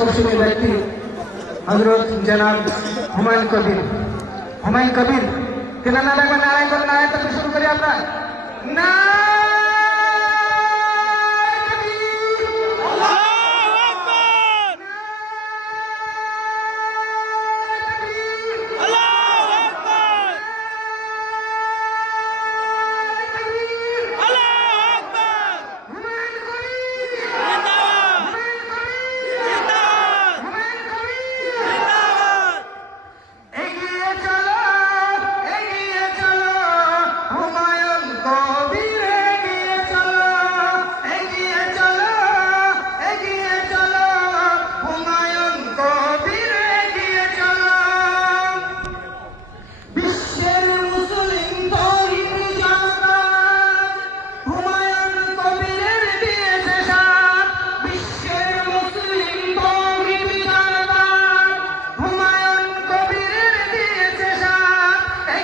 আকর্ষণীয় ব্যক্তি হজরত জনাব হুমায়ুন কবির। হুমায়ুন কবির কেনা না লাগবে, নারায়ণ করে নারায়ণ থেকে শুরু করি আমরা। না